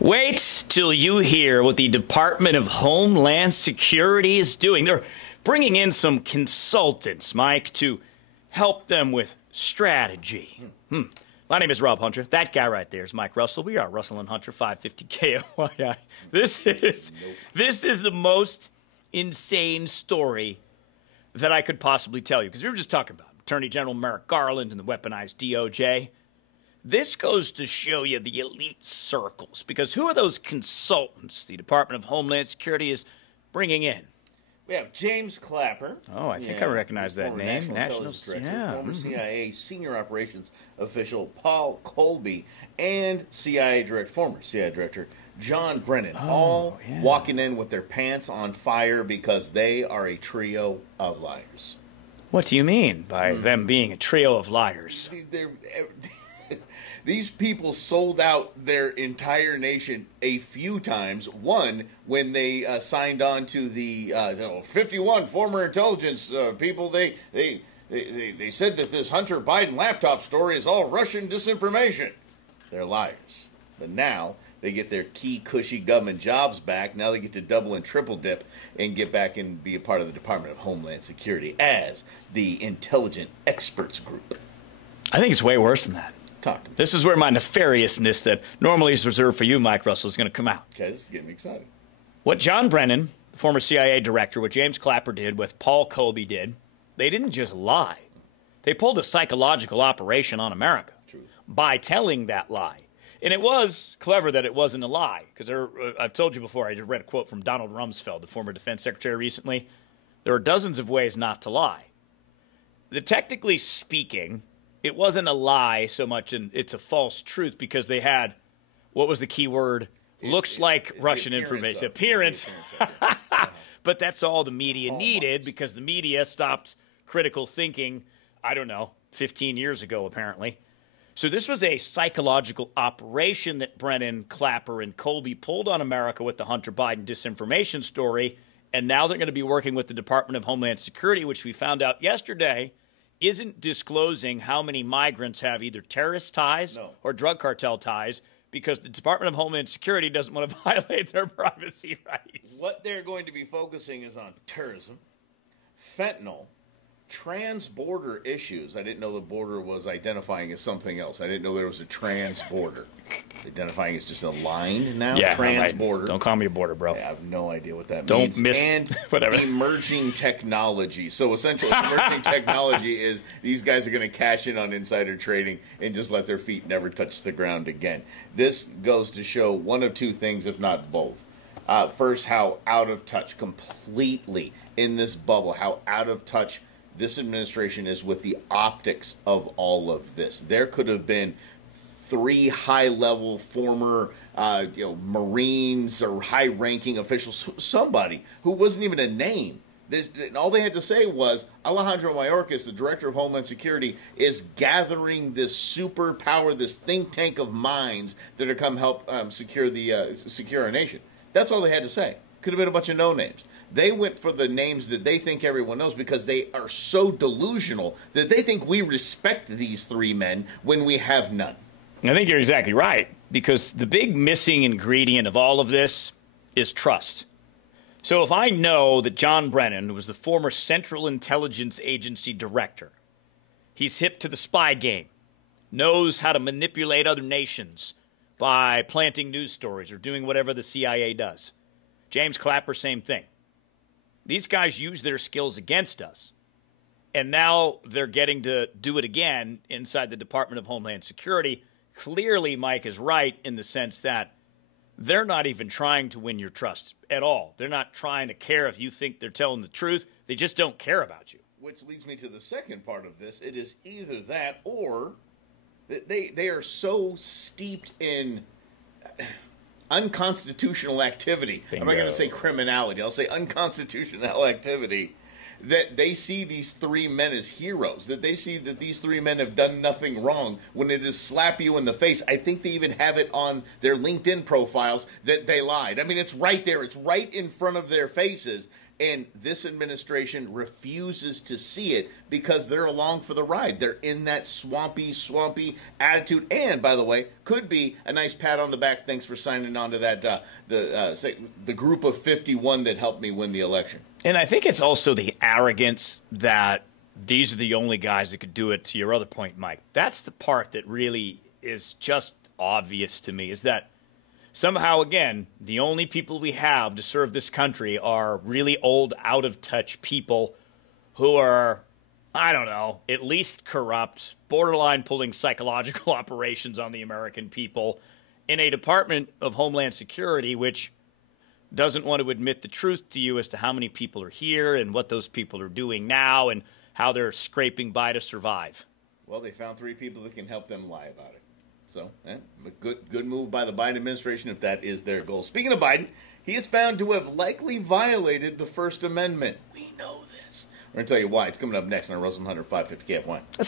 Wait till you hear what the Department of Homeland Security is doing. They're bringing in some consultants, Mike, to help them with strategy. My name is Rob Hunter. That guy right there is Mike Russell. We are Russell and Hunter, 550 KOYI. This is the most insane story that I could possibly tell you, because we were just talking about Attorney General Merrick Garland and the weaponized DOJ. This goes to show you the elite circles, because who are those consultants the Department of Homeland Security is bringing in? We have James Clapper. Oh, I think I recognize that name. National Intelligence Director, former CIA Senior Operations Official Paul Colby, and former CIA Director John Brennan, all walking in with their pants on fire because they are a trio of liars. What do you mean by them being a trio of liars? These people sold out their entire nation a few times. One, when they signed on to the 51 former intelligence people, they said that this Hunter Biden laptop story is all Russian disinformation. They're liars. But now they get their key cushy government jobs back. Now they get to double and triple dip and get back and be a part of the Department of Homeland Security as the Intelligent Experts Group. I think it's way worse than that. This is where my nefariousness that normally is reserved for you, Mike Russell, is going to come out. Okay, this is getting me excited. What John Brennan, the former CIA director, what James Clapper did, what Paul Colby did, they didn't just lie. They pulled a psychological operation on America by telling that lie. And it was clever that it wasn't a lie, because I've told you before, I just read a quote from Donald Rumsfeld, the former defense secretary recently. There are dozens of ways not to lie. Technically speaking, it wasn't a lie so much, and it's a false truth, because they had, what was the key word? Looks like Russian information. Appearance. But that's all the media needed, because the media stopped critical thinking, I don't know, 15 years ago, apparently. So this was a psychological operation that Brennan, Clapper, and Colby pulled on America with the Hunter Biden disinformation story, and now they're going to be working with the Department of Homeland Security, which we found out yesterday isn't disclosing how many migrants have either terrorist ties or drug cartel ties, because the Department of Homeland Security doesn't want to violate their privacy rights. What they're going to be focusing is on terrorism, fentanyl, trans-border issues. I didn't know the border was identifying as something else. I didn't know there was a trans-border. Identifying as just a line now? Yeah, trans-border. Don't call me a border, bro. I have no idea what that means. Don't miss whatever. Emerging technology. So essentially, emerging technology is these guys are going to cash in on insider trading and just let their feet never touch the ground again. This goes to show one of two things, if not both. First, how out of touch completely in this bubble, how out of touch this administration is with the optics of all of this. There could have been 3 high-level former Marines or high-ranking officials, somebody who wasn't even a name. All they had to say was, Alejandro Mayorkas, the director of Homeland Security, is gathering this superpower, this think tank of minds that are come help secure our nation. That's all they had to say. Could have been a bunch of no-names. They went for the names that they think everyone knows, because they are so delusional that they think we respect these 3 men when we have none. I think you're exactly right, because the big missing ingredient of all of this is trust. So if I know that John Brennan, who was the former Central Intelligence Agency director, he's hip to the spy game, knows how to manipulate other nations by planting news stories or doing whatever the CIA does. James Clapper, same thing. These guys use their skills against us, and now they're getting to do it again inside the Department of Homeland Security. Clearly, Mike is right in the sense that they're not even trying to win your trust at all. They're not trying to care if you think they're telling the truth. They just don't care about you. Which leads me to the second part of this. It is either that, or they are so steeped in unconstitutional activity. Bingo. I'm not going to say criminality. I'll say unconstitutional activity. That they see these 3 men as heroes. That they see that these 3 men have done nothing wrong. When it is slap you in the face, I think they even have it on their LinkedIn profiles that they lied. I mean, it's right there. It's right in front of their faces. And this administration refuses to see it because they're along for the ride. They're in that swampy attitude. And, by the way, could be a nice pat on the back. Thanks for signing on to that, the group of 51 that helped me win the election. And I think it's also the arrogance that these are the only guys that could do it, to your other point, Mike. That's the part that really is just obvious to me, is that somehow, again, the only people we have to serve this country are really old, out-of-touch people who are, I don't know, at least corrupt, borderline pulling psychological operations on the American people in a Department of Homeland Security which doesn't want to admit the truth to you as to how many people are here and what those people are doing now and how they're scraping by to survive. Well, they found 3 people that can help them lie about it. So, a good move by the Biden administration if that is their goal. Speaking of Biden, he is found to have likely violated the First Amendment. We know this. We're going to tell you why. It's coming up next on our Russell 100 550 KF1.